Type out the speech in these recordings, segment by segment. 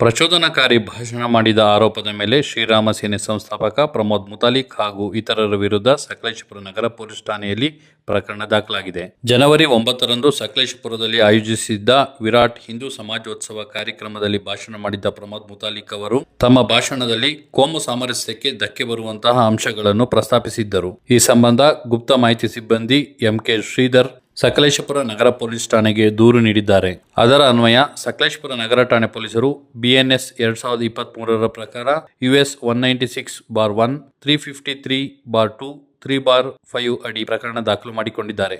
ಪ್ರಚೋದನಕಾರಿ ಭಾಷಣ ಮಾಡಿದ ಆರೋಪದ ಮೇಲೆ ಶ್ರೀರಾಮ ಸೇನೆ ಸಂಸ್ಥಾಪಕ ಪ್ರಮೋದ್ ಮುತಾಲಿಕ್ ಹಾಗೂ ಇತರರ ವಿರುದ್ಧ ಸಕಲೇಶಪುರ ನಗರ ಪೊಲೀಸ್ ಠಾಣೆಯಲ್ಲಿ ಪ್ರಕರಣ ದಾಖಲಾಗಿದೆ. ಜನವರಿ 9ರಂದು ಸಕಲೇಶಪುರದಲ್ಲಿ ಆಯೋಜಿಸಿದ್ದ ವಿರಾಟ್ ಹಿಂದೂ ಸಮಾಜೋತ್ಸವ ಕಾರ್ಯಕ್ರಮದಲ್ಲಿ ಭಾಷಣ ಮಾಡಿದ್ದ ಪ್ರಮೋದ್ ಮುತಾಲಿಕ್ ಅವರು ತಮ್ಮ ಭಾಷಣದಲ್ಲಿ ಕೋಮು ಸಾಮರಸ್ಯಕ್ಕೆ ಧಕ್ಕೆ ಬರುವಂತಹ ಅಂಶಗಳನ್ನು ಪ್ರಸ್ತಾಪಿಸಿದ್ದರು. ಈ ಸಂಬಂಧ ಗುಪ್ತ ಮಾಹಿತಿ ಸಿಬ್ಬಂದಿ ಎಂಕೆ ಶ್ರೀಧರ್ ಸಕಲೇಶಪುರ ನಗರ ಪೊಲೀಸ್ ಠಾಣೆಗೆ ದೂರು ನೀಡಿದ್ದಾರೆ. ಅದರ ಅನ್ವಯ ಸಕಲೇಶಪುರ ನಗರ ಠಾಣೆ ಪೊಲೀಸರು BNS 2023 ಪ್ರಕಾರ US 196/1, 353/2, 3/5 ಅಡಿ ಪ್ರಕರಣ ದಾಖಲು ಮಾಡಿಕೊಂಡಿದ್ದಾರೆ.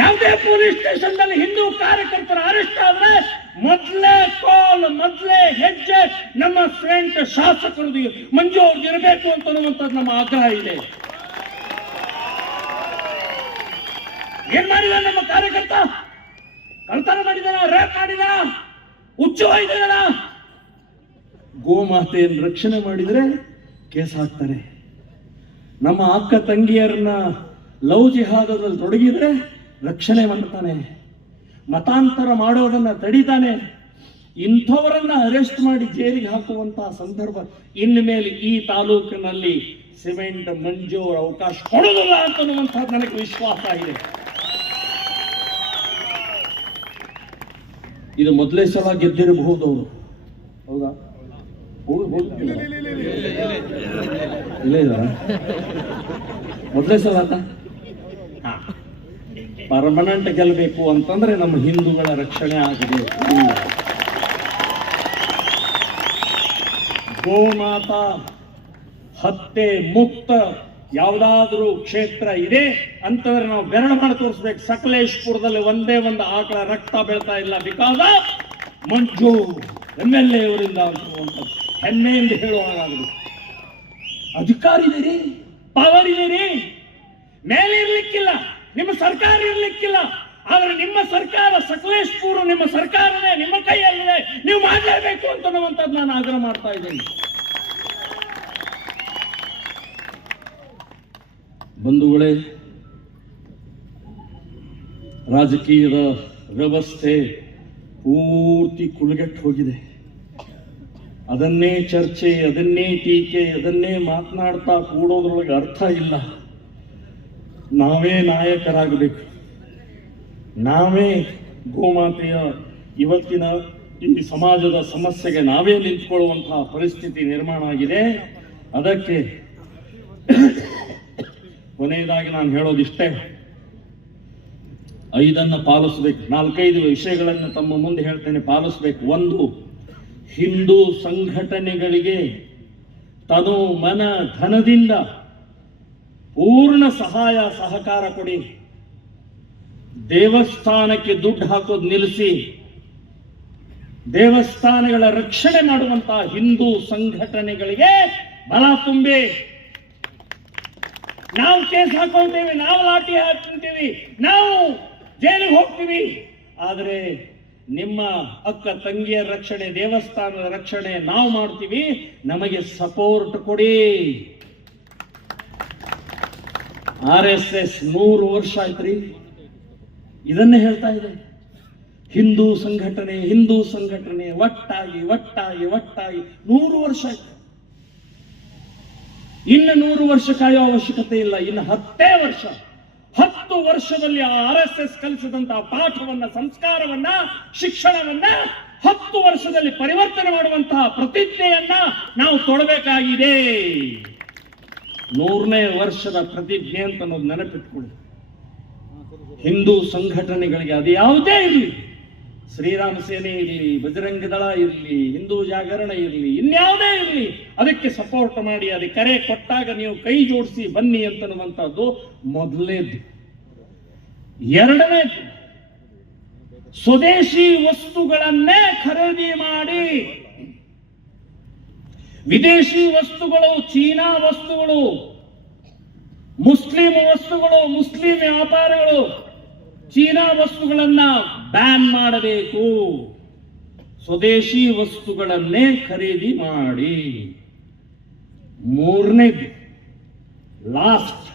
ಯಾವುದೇ ಪೊಲೀಸ್ ಸ್ಟೇಷನ್ ನಲ್ಲಿ ಹಿಂದೂ ಕಾರ್ಯಕರ್ತರ ಅರೆಸ್ಟ್ ಆದ್ರೆ ಮೊದಲೇ ಹೆಜ್ಜೆ ನಮ್ಮ ಫ್ರೆಂಡ್ ಶಾಸಕರು ಮಂಜು ಅವ್ರಿಗೆ ಇರಬೇಕು ಅಂತ ನಮ್ಮ ಆಗ್ರಹ ಇದೆ. ಏನ್ ಮಾಡಿದ ನಮ್ಮ ಕಾರ್ಯಕರ್ತ? ಕಳ್ತನ ಮಾಡಿದಾರ, ರೇಪ್ ಮಾಡಿದಾರ, ಹುಚ್ಚು ಹೊಯ್ದಾರ. ಗೋಮಾತೆಯನ್ನು ರಕ್ಷಣೆ ಮಾಡಿದ್ರೆ ಕೇಸ್ ಹಾಕ್ತಾರೆ. ನಮ್ಮ ಅಕ್ಕ ತಂಗಿಯರನ್ನ ಲವ್ ಜಿಹಾದದಲ್ಲಿ ತೊಡಗಿದ್ರೆ ರಕ್ಷಣೆ ಮಾಡ್ತಾನೆ. ಮತಾಂತರ ಮಾಡೋದನ್ನ ತಡಿತಾನೆ. ಇಂಥವರನ್ನ ಅರೆಸ್ಟ್ ಮಾಡಿ ಜೈಲಿಗೆ ಹಾಕುವಂತಹ ಸಂದರ್ಭ ಇನ್ಮೇಲೆ ಈ ತಾಲೂಕಿನಲ್ಲಿ ಸಿಮೆಂಟ್ ಮಂಜು ಅವಕಾಶ ಕೊಡೋದಿಲ್ಲ ಅಂತನ್ನುವಂತಹ ನನಗೆ ವಿಶ್ವಾಸ ಇದೆ. ಇದು ಮೊದಲೇ ಸಲ ಗೆದ್ದಿರಬಹುದು ಅವರು. ಹೌದಾ? ಇಲ್ಲ ಮೊದಲೇ ಸಲ ಅಂತ ಪರ್ಮನೆಂಟ್ ಗೆಲ್ಲಬೇಕು ಅಂತಂದ್ರೆ ನಮ್ಮ ಹಿಂದೂಗಳ ರಕ್ಷಣೆ ಆಗಿದೆ. ಗೋಮಾತಾ ಹತ್ಯೆ ಮುಕ್ತ ಯಾವುದಾದ್ರೂ ಕ್ಷೇತ್ರ ಇದೆ ಅಂತಂದ್ರೆ ನಾವು ಬೆರಳು ಮಾಡಿ ತೋರಿಸ್ಬೇಕು. ಸಕಲೇಶಪುರದಲ್ಲಿ ಒಂದೇ ಒಂದು ಆಕಳ ರಕ್ತ ಬೀಳ್ತಾ ಇಲ್ಲ ಬಿಕಾಸ್ ಮಂಜು MLA ಅವರಿಂದ ಅಂತಕ್ಕಂಥದ್ದು ಹೆಮ್ಮೆಯಿಂದ ಹೇಳುವಾಗದು. ಅಧಿಕಾರ ಇದೀರಿ, ಪವರ್ ಇದೀರಿ, ಮೇಲೆ ಇರ್ಲಿಕ್ಕಿಲ್ಲ, ನಿಮ್ಮ ಸರ್ಕಾರ ಇರ್ಲಿಕ್ಕಿಲ್ಲ. ಆದ್ರೆ ನಿಮ್ಮ ಸರ್ಕಾರ ಸಕಲೇಶಪುರ ನಿಮ್ಮ ಸರ್ಕಾರನೇ, ನಿಮ್ಮ ಕೈಯಲ್ಲಿದೆ, ನೀವು ಮಾಡಲೇಬೇಕು ಅಂತನ್ನುವಂಥದ್ದು ನಾನು ಆಗ್ರಹ ಮಾಡ್ತಾ ಇದ್ದೀನಿ. ಬಂಧುಗಳೇ, ರಾಜಕೀಯದ ವ್ಯವಸ್ಥೆ ಪೂರ್ತಿ ಕುಲಗೆಟ್ಟು ಹೋಗಿದೆ. ಅದನ್ನೇ ಚರ್ಚೆ, ಅದನ್ನೇ ಟೀಕೆ, ಅದನ್ನೇ ಮಾತನಾಡ್ತಾ ಕೂಡೋದ್ರೊಳಗೆ ಅರ್ಥ ಇಲ್ಲ. ನಾವೇ ನಾಯಕರಾಗಬೇಕು. ನಾವೇ ಗೋಮಾತೆಯ ಇವತ್ತಿನ ಈ ಸಮಾಜದ ಸಮಸ್ಯೆಗೆ ನಾವೇ ನಿಂತ್ಕೊಳ್ಳುವಂತಹ ಪರಿಸ್ಥಿತಿ ನಿರ್ಮಾಣ ಆಗಿದೆ. ಅದಕ್ಕೆ ಕೊನೆಯದಾಗಿ ನಾನು ಹೇಳೋದಿಷ್ಟೇ, 5 ಪಾಲಿಸಬೇಕು. 4-5 ವಿಷಯಗಳನ್ನು ತಮ್ಮ ಮುಂದೆ ಹೇಳ್ತೇನೆ, ಪಾಲಿಸಬೇಕು. 1, ಹಿಂದೂ ಸಂಘಟನೆಗಳಿಗೆ ತನು ಮನ ಧನದಿಂದ ಪೂರ್ಣ ಸಹಾಯ ಸಹಕಾರ ಕೊಡಿ. ದೇವಸ್ಥಾನಕ್ಕೆ ದುಡ್ಡು ಹಾಕೋದು ನಿಲ್ಲಿಸಿ, ದೇವಸ್ಥಾನಗಳ ರಕ್ಷಣೆ ಮಾಡುವಂತಹ ಹಿಂದೂ ಸಂಘಟನೆಗಳಿಗೆ ಬಲ ತುಂಬಿ. ನಾವು ಕೇಸ್ ಹಾಕೊಳ್ತೇವೆ, ನಾವು ಲಾಠಿ ಹಾಕ್ತೀವಿ, ನಾವು ಜೈಲಿಗೆ ಹೋಗ್ತೀವಿ. ಆದರೆ ನಿಮ್ಮ ಅಕ್ಕ ತಂಗಿಯರ ರಕ್ಷಣೆ, ದೇವಸ್ಥಾನದ ರಕ್ಷಣೆ ನಾವು ಮಾಡ್ತೀವಿ. ನಮಗೆ ಸಪೋರ್ಟ್ ಕೊಡಿ. RSS 100 ವರ್ಷ ಆಯ್ತ್ರಿ, ಇದನ್ನೇ ಹೇಳ್ತಾ ಇದೆ. ಹಿಂದೂ ಸಂಘಟನೆ ಒಟ್ಟಾಗಿ 100 ವರ್ಷ ಆಯ್ತು. ಇನ್ನು 100 ವರ್ಷ ಕಾಯೋ ಅವಶ್ಯಕತೆ ಇಲ್ಲ. ಇನ್ನು 10 ವರ್ಷದಲ್ಲಿ RSS ಕಲಿಸಿದಂತಹ ಪಾಠವನ್ನ, ಸಂಸ್ಕಾರವನ್ನ, ಶಿಕ್ಷಣವನ್ನ 10 ವರ್ಷದಲ್ಲಿ ಪರಿವರ್ತನೆ ಮಾಡುವಂತಹ ಪ್ರತಿಜ್ಞೆಯನ್ನ ನಾವು ತೊಡಬೇಕಾಗಿದೆ. 100ನೇ ವರ್ಷದ ಪ್ರತಿಜ್ಞೆ ಅಂತ ನಾವು ನೆನಪಿಟ್ಕೊಳ್ಳಿ. ಹಿಂದೂ ಸಂಘಟನೆಗಳಿಗೆ ಅದು ಯಾವುದೇ ಇರಲಿ, ಶ್ರೀರಾಮ ಸೇನೆ ಇರಲಿ, ಬಜರಂಗ ದಳ ಇರಲಿ, ಹಿಂದೂ ಜಾಗರಣ ಇರಲಿ, ಇನ್ಯಾವುದೇ ಇರಲಿ, ಅದಕ್ಕೆ ಸಪೋರ್ಟ್ ಮಾಡಿ. ಅದಕ್ಕೆ ಕರೆ ಕೊಟ್ಟಾಗ ನೀವು ಕೈ ಜೋಡಿಸಿ ಬನ್ನಿ ಅಂತನ್ನುವಂಥದ್ದು ಮೊದಲನೇದು. 2ನೇದು, ಸ್ವದೇಶಿ ವಸ್ತುಗಳನ್ನೇ ಖರೀದಿ ಮಾಡಿ. ವಿದೇಶಿ ವಸ್ತುಗಳು, ಚೀನಾ ವಸ್ತುಗಳು, ಮುಸ್ಲಿಂ ವಸ್ತುಗಳು, ಮುಸ್ಲಿಂ ವ್ಯಾಪಾರಗಳು, ಚೀನಾ ವಸ್ತುಗಳನ್ನ ಬ್ಯಾನ್ ಮಾಡಬೇಕು. ಸ್ವದೇಶಿ ವಸ್ತುಗಳನ್ನೇ ಖರೀದಿ ಮಾಡಿ. 3ನೇದು, ಲಾಸ್ಟ್,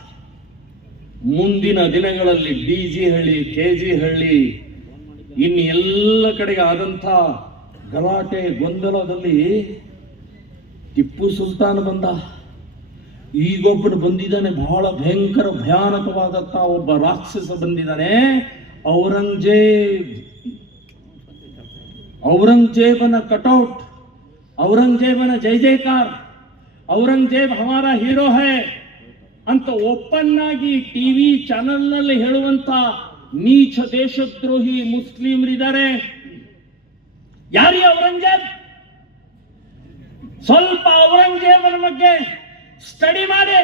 ಮುಂದಿನ ದಿನಗಳಲ್ಲಿ DG ಹಳ್ಳಿ, KG ಹಳ್ಳಿ, ಇನ್ನು ಎಲ್ಲ ಕಡೆಗೆ ಆದಂಥ ಗಲಾಟೆ ಗೊಂದಲದಲ್ಲಿ ಟಿಪ್ಪು ಸುಲ್ತಾನ್ ಬಂದ, ಈಗೊಬ್ಬನು ಬಂದಿದ್ದಾನೆ, ಬಹಳ ಭಯಂಕರ ಭಯಾನಕವಾದಂತ ಒಬ್ಬ ರಾಕ್ಷಸ ಬಂದಿದ್ದಾನೆ, ಔರಂಗಜೇಬನ ಕಟೌಟ್, ಔರಂಗಜೇಬನ ಜೈ ಜೈಕಾರ, ಔರಂಗಜೇಬ್ ಹಮಾರ ಹೀರೋ ಹೈ ಅಂತ ಓಪನ್ ಆಗಿ ಟಿವಿ ಚಾನೆಲ್ ನಲ್ಲಿ ಹೇಳುವಂತ ನೀಚ ದೇಶದ್ರೋಹಿ ಮುಸ್ಲಿಮರಿದ್ದಾರೆ. ಯಾರೀ ಔರಂಗಜೇಬ್? ಸ್ವಲ್ಪ ಔರಂಗಜೇಬನ ಬಗ್ಗೆ ಸ್ಟಡಿ ಮಾಡಿ.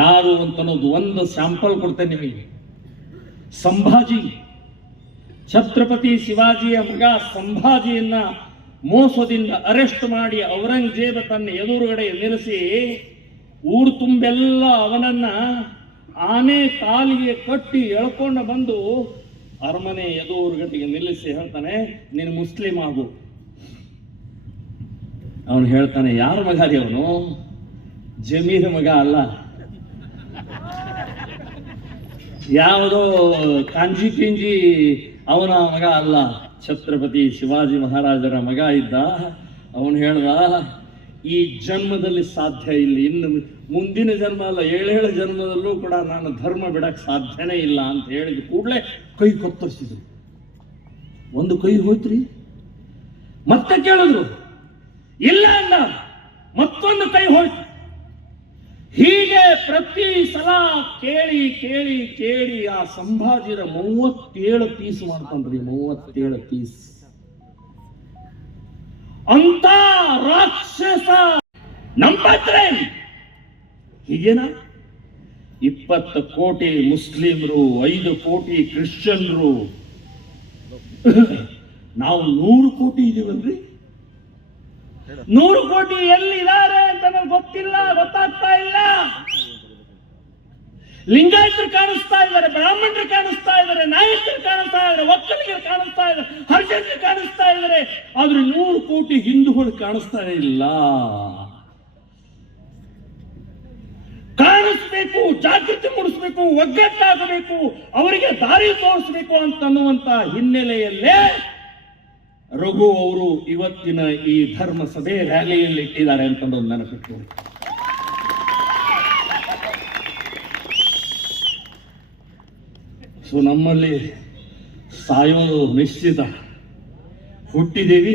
ಯಾರು ಅಂತನ್ನೋದು ಒಂದು ಸ್ಯಾಂಪಲ್ ಕೊಡ್ತೇನೆ ನಿಮಗೆ. ಸಂಭಾಜಿ, ಛತ್ರಪತಿ ಶಿವಾಜಿಯ ಮಗ ಸಂಭಾಜಿಯನ್ನ ಮೋಸದಿಂದ ಅರೆಸ್ಟ್ ಮಾಡಿ ಔರಂಗಜೇಬ ತನ್ನ ಎದುರುಗಡೆ ನಿಲ್ಲಿಸಿ ಊರು ತುಂಬೆಲ್ಲ ಅವನನ್ನ ಆನೆ ಕಾಲಿಗೆ ಕಟ್ಟಿ ಎಳ್ಕೊಂಡು ಬಂದು ಅರಮನೆ ಎದುರುಗಡೆಗೆ ನಿಲ್ಲಿಸಿ ಹೇಳ್ತಾನೆ, ನೀನು ಮುಸ್ಲಿಂ ಆಗು. ಅವನು ಹೇಳ್ತಾನೆ, ಯಾರ ಮಗ ರೀ ಅವನು? ಜಮೀರ್ ಮಗ ಅಲ್ಲ, ಯಾವುದೋ ಕಾಂಜಿ ಪಿಂಜಿ ಅವನ ಮಗ ಅಲ್ಲ, ಛತ್ರಪತಿ ಶಿವಾಜಿ ಮಹಾರಾಜರ ಮಗ ಇದ್ದ. ಅವನು ಹೇಳ್ದ, ಈ ಜನ್ಮದಲ್ಲಿ ಸಾಧ್ಯ ಇಲ್ಲ, ಇನ್ನು ಮುಂದಿನ ಜನ್ಮ ಅಲ್ಲ, 7 ಜನ್ಮದಲ್ಲೂ ಕೂಡ ನಾನು ಧರ್ಮ ಬಿಡಕ್ ಸಾಧ್ಯನೇ ಇಲ್ಲ ಅಂತ ಹೇಳಿದ ಕೂಡಲೇ ಕೈ ಕೊತ್ತರಿಸಿದ್ರು. ಒಂದು ಕೈ ಹೋಯ್ತ್ರಿ, ಮತ್ತೆ ಕೇಳಿದ್ರು, ಇಲ್ಲ ಅಂದ, ಮತ್ತೊಂದು ಕೈ ಹೋಯ್ತು. ಹೀಗೆ ಪ್ರತಿ ಸಲ ಕೇಳಿ ಕೇಳಿ ಕೇಳಿ ಆ ಸಂಭಾಜಿರ 37 ಪೀಸ್ ಮಾಡ್ತಾನ್ರಿ, 37 ಪೀಸ್. ಅಂತ ರಾಕ್ಷಸ ನಂಬತ್ರೆ ಹೀಗೇನ? 20 ಕೋಟಿ ಮುಸ್ಲಿಮರು, 5 ಕೋಟಿ ಕ್ರಿಶ್ಚಿಯನ್ರು, ನಾವು 100 ಕೋಟಿ ಇದೀವಲ್ರಿ. 100 ಕೋಟಿ ಎಲ್ಲಿದ್ದಾರೆ ಅಂತ ನಮ್ಗೆ ಗೊತ್ತಿಲ್ಲ, ಗೊತ್ತಾಗ್ತಾ ಇಲ್ಲ. ಲಿಂಗಾಯತರು ಕಾಣಿಸ್ತಾ ಇದ್ದಾರೆ, ಬ್ರಾಹ್ಮಣರು ಕಾಣಿಸ್ತಾ ಇದ್ದಾರೆ, ನಾಯಕರು ಕಾಣಿಸ್ತಾ ಇದ್ದಾರೆ, ಒಕ್ಕಲಿಗರು ಕಾಣಿಸ್ತಾ ಇದ್ದಾರೆ, ಹರಿಜನರು ಕಾಣಿಸ್ತಾ ಇದ್ದಾರೆ, ಆದ್ರೆ 100 ಕೋಟಿ ಹಿಂದೂಗಳು ಕಾಣಿಸ್ತಾ ಇಲ್ಲ. ಕಾಣಿಸ್ಬೇಕು, ಜಾಗೃತಿ ಮೂಡಿಸ್ಬೇಕು, ಒಗ್ಗಟ್ಟಾಗಬೇಕು, ಅವರಿಗೆ ದಾರಿ ತೋರಿಸ್ಬೇಕು ಅಂತನ್ನುವಂತ ಹಿನ್ನೆಲೆಯಲ್ಲೇ ರಘು ಅವರು ಇವತ್ತಿನ ಈ ಧರ್ಮ ಸಭೆ ರ್ಯಾಲಿಯಲ್ಲಿ ಇಟ್ಟಿದ್ದಾರೆ ಅಂತಂದು ನೆನಪಿಟ್ಟು. ಸೊ ನಮ್ಮಲ್ಲಿ ಸಾಯೋದು ನಿಶ್ಚಿತ, ಹುಟ್ಟಿದೇವಿ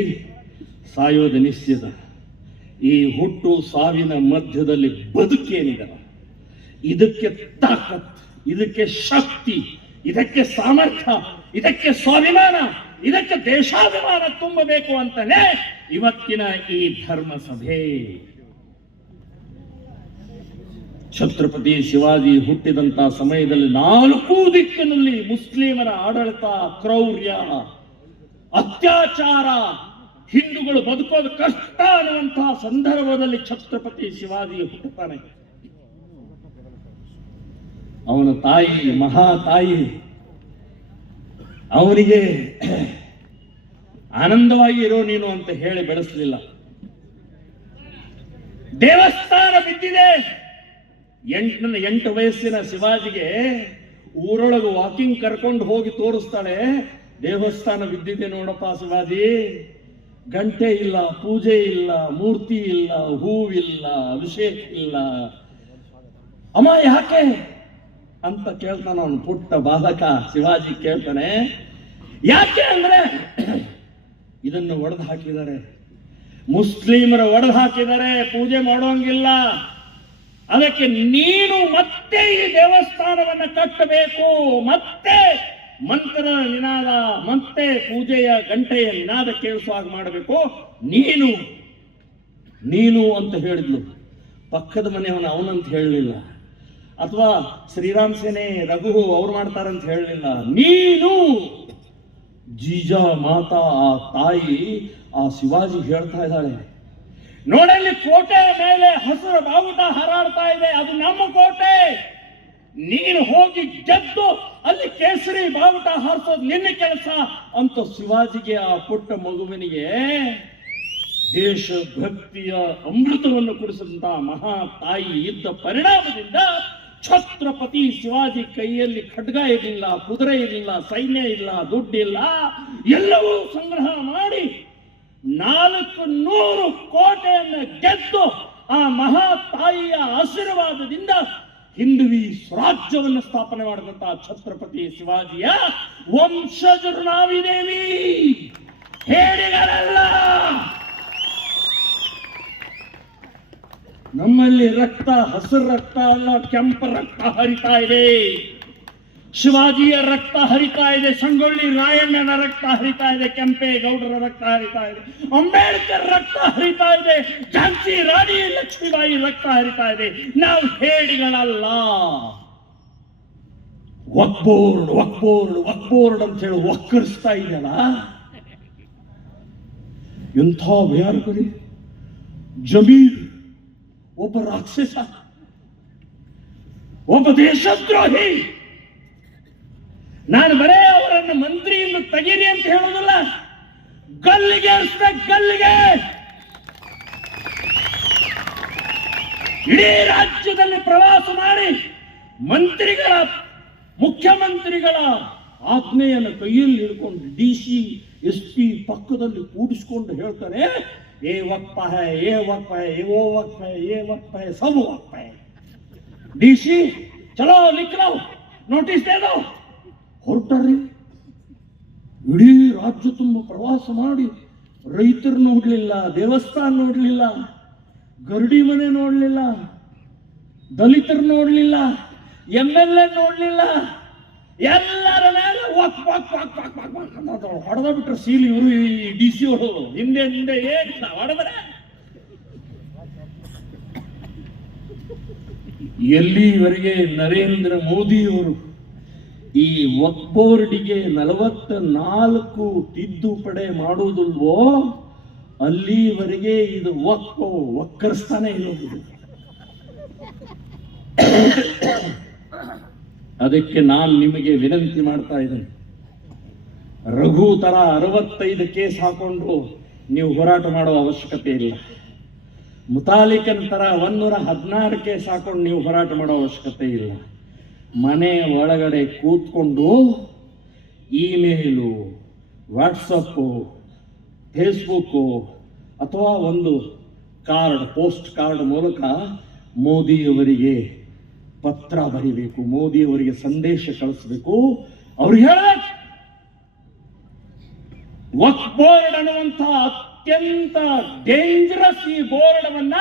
ಸಾಯೋದು ನಿಶ್ಚಿತ. ಈ ಹುಟ್ಟು ಸಾವಿನ ಮಧ್ಯದಲ್ಲಿ ಬದುಕೇನಿದೆ, ಇದಕ್ಕೆ ತಾಕತ್, ಇದಕ್ಕೆ ಶಕ್ತಿ, ಇದಕ್ಕೆ ಸಾಮರ್ಥ್ಯ, ಇದಕ್ಕೆ ಸ್ವಾಭಿಮಾನ, ಇದಕ್ಕೆ ದೇಶಾಭಿಮಾನ ತುಂಬಬೇಕು ಅಂತಾನೆ ಇವತ್ತಿನ ಈ ಧರ್ಮ ಸಭೆ. ಛತ್ರಪತಿ ಶಿವಾಜಿ ಹುಟ್ಟಿದಂತ ಸಮಯದಲ್ಲಿ 4 ದಿಕ್ಕಿನಲ್ಲಿ ಮುಸ್ಲಿಮರ ಆಡಳಿತ, ಕ್ರೌರ್ಯ, ಅತ್ಯಾಚಾರ, ಹಿಂದೂಗಳು ಬದುಕೋದು ಕಷ್ಟ ಅನ್ನುವಂತಹ ಸಂದರ್ಭದಲ್ಲಿ ಛತ್ರಪತಿ ಶಿವಾಜಿ ಹುಟ್ಟುತ್ತಾನೆ. ಅವನ ತಾಯಿ ಮಹಾ ತಾಯಿ ಅವನಿಗೆ ಆನಂದವಾಗಿ ಇರೋ ನೀನು ಅಂತ ಹೇಳಿ ಬೆಳೆಸಲಿಲ್ಲ. ದೇವಸ್ಥಾನ ಬಿದ್ದಿದೆ. 8 ವಯಸ್ಸಿನ ಶಿವಾಜಿಗೆ ಊರೊಳಗೆ ವಾಕಿಂಗ್ ಕರ್ಕೊಂಡು ಹೋಗಿ ತೋರಿಸ್ತಾಳೆ, ದೇವಸ್ಥಾನ ಬಿದ್ದಿದೆ ನೋಡಪ್ಪ ಶಿವಾಜಿ, ಗಂಟೆ ಇಲ್ಲ, ಪೂಜೆ ಇಲ್ಲ, ಮೂರ್ತಿ ಇಲ್ಲ, ಹೂವಿಲ್ಲ, ಅಭಿಷೇಕ ಇಲ್ಲ. ಅಮ್ಮ ಯಾಕೆ ಅಂತ ಕೇಳ್ತಾನ ಅವನು ಪುಟ್ಟ ಬಾಲಕ. ಶಿವಾಜಿ ಕೇಳ್ತಾನೆ, ಯಾಕೆ ಅಂದ್ರೆ ಇದನ್ನು ಒಡೆದು ಹಾಕಿದ್ದಾರೆ, ಮುಸ್ಲಿಮರ ಒಡೆದು ಹಾಕಿದ್ದಾರೆ, ಪೂಜೆ ಮಾಡೋಂಗಿಲ್ಲ, ಅದಕ್ಕೆ ನೀನು ಮತ್ತೆ ಈ ದೇವಸ್ಥಾನವನ್ನ ಕಟ್ಟಬೇಕು, ಮತ್ತೆ ಮಂತ್ರ ನಿನಾದ, ಮತ್ತೆ ಪೂಜೆಯ ಗಂಟೆಯ ನಿನಾದ ಕೇಳಿಸುವಾಗ ಮಾಡಬೇಕು, ನೀನು ಅಂತ ಹೇಳಿದ್ಲು. ಪಕ್ಕದ ಮನೆಯವನ ಅವನಂತ ಹೇಳಲಿಲ್ಲ, ಅಥವಾ ಶ್ರೀರಾಮ್ ಸೇನೆ ರಘು ಅವ್ರು ಮಾಡ್ತಾರಂತ ಹೇಳಲಿಲ್ಲ. ನೀನು ಜೀಜಾ ಮಾತಾ, ಆ ತಾಯಿ ಆ ಶಿವಾಜಿ ಹೇಳ್ತಾ ಇದ್ದಾಳೆ, ನೋಡಲ್ಲಿ ಕೋಟೆ ಮೇಲೆ ಹಸಿರು ಬಾವುಟ ಹಾರಾಡ್ತಾ ಇದೆ, ಅದು ನಮ್ಮ ಕೋಟೆ, ನೀನು ಹೋಗಿ ಗೆದ್ದು ಅಲ್ಲಿ ಕೇಸರಿ ಬಾವುಟ ಹಾರಿಸೋದು ನಿನ್ನ ಕೆಲಸ ಅಂತ ಶಿವಾಜಿಗೆ, ಆ ಪುಟ್ಟ ಮಗುವಿನಿಗೆ ದೇಶಭಕ್ತಿಯ ಅಮೃತವನ್ನು ಕುಡಿಸಿದಂತಹ ಮಹಾ ತಾಯಿ ಇದ್ದ ಪರಿಣಾಮದಿಂದ ಛತ್ರಪತಿ ಶಿವಾಜಿ ಕೈಯಲ್ಲಿ ಖಡ್ಗ ಇರಲಿಲ್ಲ, ಕುದುರೆ ಇರಲಿಲ್ಲ, ಸೈನ್ಯ ಇಲ್ಲ, ದುಡ್ಡಿಲ್ಲ, ಎಲ್ಲವೂ ಸಂಗ್ರಹ ಮಾಡಿ 400 ಕೋಟೆಯನ್ನು ಗೆದ್ದು ಆ ಮಹಾ ತಾಯಿಯ ಆಶೀರ್ವಾದದಿಂದ ಹಿಂದುವಿ ಸ್ವರಾಜ್ಯವನ್ನು ಸ್ಥಾಪನೆ ಮಾಡಿದಂತಹ ಛತ್ರಪತಿ ಶಿವಾಜಿಯ ವಂಶಜರು ನಾವಿದೇವಿ, ಹೇಡಿಗಳಲ್ಲ. ನಮ್ಮಲ್ಲಿ ರಕ್ತ ಹಸಿರು ರಕ್ತ ಅಲ್ಲ, ಕೆಂಪು ರಕ್ತ ಹರಿತಾ ಇದೆ. ಶಿವಾಜಿಯ ರಕ್ತ ಹರಿತಾ ಇದೆ, ಸಂಗೊಳ್ಳಿ ರಾಯಣ್ಣನ ರಕ್ತ ಹರಿತಾ ಇದೆ, ಕೆಂಪೇಗೌಡರ ರಕ್ತ ಹರಿತಾ ಇದೆ, ಅಂಬೇಡ್ಕರ್ ರಕ್ತ ಹರಿತಾ ಇದೆ, ಝಾನ್ಸಿ ರಾಣಿ ಲಕ್ಷ್ಮೀಬಾಯಿ ರಕ್ತ ಹರಿತಾ ಇದೆ. ನಾವು ಹೇಡಿಗಳಲ್ಲ. ವಕ್ಫ್ ಬೋರ್ಡ್ ಅಂತ ಹೇಳಿ ವಕ್ಕರಿಸ್ತಾ ಇದೆಯಲ್ಲ, ಎಂಥ ಭಯಾನಕರಿ. ಜಮೀರ್ ಒಬ್ಬ ರಾಕ್ಷಸ, ಒಬ್ಬ ದೇಶದ್ರೋಹಿ. ನಾನು ಬರೇ ಅವರನ್ನು ಮಂತ್ರಿಯನ್ನು ತೆಗೀರಿ ಅಂತ ಹೇಳೋದಿಲ್ಲ, ಗಲ್ಲಿಗೆ ಏರಿಸ್ಬೇಕು, ಗಲ್ಲಿಗೆ. ಇಡೀ ರಾಜ್ಯದಲ್ಲಿ ಪ್ರವಾಸ ಮಾಡಿ ಮುಖ್ಯಮಂತ್ರಿಗಳ ಆಜ್ಞೆಯನ್ನು ಕೈಯಲ್ಲಿ ಹಿಡ್ಕೊಂಡು DC SP ಪಕ್ಕದಲ್ಲಿ ಕೂಡಿಸ್ಕೊಂಡು ಹೇಳ್ತಾರೆ, ये वक्फ है, ये वक्फ है, ये वो वक्फ है, ये वक्फ है, सब वक्फ है. DC चलो लिख लो, ನೋಟಿಸ್ दे दो. ಹೊರಟಾರಿ. ಇಡೀ ರಾಜ್ಯ ತುಂಬ ಪ್ರವಾಸ ಮಾಡಿ ರೈತರು ನೋಡ್ಲಿಲ್ಲ, ದೇವಸ್ಥಾನ ನೋಡ್ಲಿಲ್ಲ, ಗರಡಿ ಮನೆ ನೋಡ್ಲಿಲ್ಲ, ದಲಿತರು ನೋಡ್ಲಿಲ್ಲ, MLA ನೋಡ್ಲಿಲ್ಲ, ಎಲ್ಲರ ಮೇಲೆ ಹೊಡೆದ ಬಿಟ್ರೆ ಸೀಲಿ. ಇವರು DC ಅವರು ಹಿಂದೆ ಏನಿಲ್ಲ, ಹೊಡೆದ್ರೆ ಎಲ್ಲಿವರೆಗೆ ನರೇಂದ್ರ ಮೋದಿಯವರು ಈ ವಕ್ಫ್ ಬೋರ್ಡಿಗೆ 44 ತಿದ್ದುಪಡಿ ಮಾಡುವುದಿಲ್ವೋ ಅಲ್ಲಿವರೆಗೆ ಇದು ವಕ್ಕರಿಸ್ತಾನೆ ಇರೋದು. ಅದಕ್ಕೆ ನಾನು ನಿಮಗೆ ವಿನಂತಿ ಮಾಡ್ತಾ ಇದ್ದೇನೆ, ರಘು ತರ 65 ಕೇಸ್ ಹಾಕೊಂಡು ನೀವು ಹೋರಾಟ ಮಾಡುವ ಅವಶ್ಯಕತೆ ಇಲ್ಲ. ಮುತಾಲಿಕನ್ ತರ 116 ಕೇಸ್ ಹಾಕೊಂಡು ನೀವು ಹೋರಾಟ ಮಾಡೋ ಅವಶ್ಯಕತೆ ಇಲ್ಲ. ಮನೆ ಒಳಗಡೆ ಕೂತ್ಕೊಂಡು ಇಮೇಲು, ವಾಟ್ಸಪ್ಪು, ಫೇಸ್ಬುಕ್ಕು ಅಥವಾ ಒಂದು ಪೋಸ್ಟ್ ಕಾರ್ಡ್ ಮೂಲಕ ಮೋದಿಯವರಿಗೆ ಪತ್ರ ಬರೀಬೇಕು, ಮೋದಿಯವರಿಗೆ ಸಂದೇಶ ಕಳಿಸಬೇಕು. ಅವ್ರಿಗೆ ಹೇಳಬೇಕು, ವಕ್ಫ್ ಬೋರ್ಡ್ ಅನ್ನುವಂತಹ ಅತ್ಯಂತ ಡೇಂಜರಸ್ ಈ ಬೋರ್ಡವನ್ನ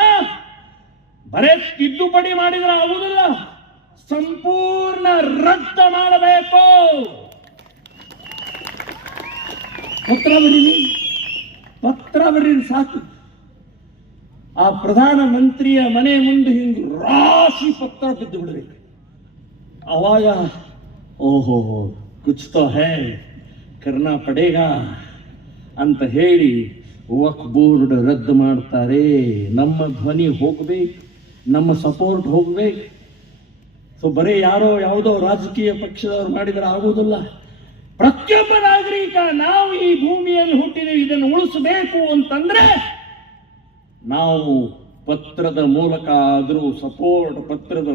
ಬರೇ ತಿದ್ದುಪಡಿ ಮಾಡಿದ್ರೆ ಆಗುವುದಿಲ್ಲ, ಸಂಪೂರ್ಣ ರದ್ದು ಮಾಡಬೇಕು. ಪತ್ರ ಬರೀರಿ ಸಾಕು. ಆ ಪ್ರಧಾನ ಮಂತ್ರಿಯ ಮನೆ ಮುಂದೆ ಹಿಂಗೆ ರಾಶಿ ಪತ್ರ ಬಿದ್ದು ಬಿಡಬೇಕು. ಅವಾಗ ಓಹೋ ಕುಚ್ ತೋ ಹೈ ಕರ್ನಾ ಪಡೇಗಾ ಅಂತ ಹೇಳಿ ವಕ್ಫ್ ಬೋರ್ಡ್ ರದ್ದು ಮಾಡ್ತಾರೆ. ನಮ್ಮ ಧ್ವನಿ ಹೋಗ್ಬೇಕು, ನಮ್ಮ ಸಪೋರ್ಟ್ ಹೋಗ್ಬೇಕು. ಸೊ ಬರೀ ಯಾವುದೋ ರಾಜಕೀಯ ಪಕ್ಷದವ್ರು ಮಾಡಿದ್ರೆ ಆಗುವುದಿಲ್ಲ. ಪ್ರತಿಯೊಬ್ಬ ನಾಗರಿಕ ನಾವು ಈ ಭೂಮಿಯಲ್ಲಿ ಹುಟ್ಟಿದೀವಿ, ಇದನ್ನು ಉಳಿಸಬೇಕು ಅಂತಂದ್ರೆ ನಾವು ಪತ್ರದ ಮೂಲಕ ಆದರೂ ಪತ್ರದ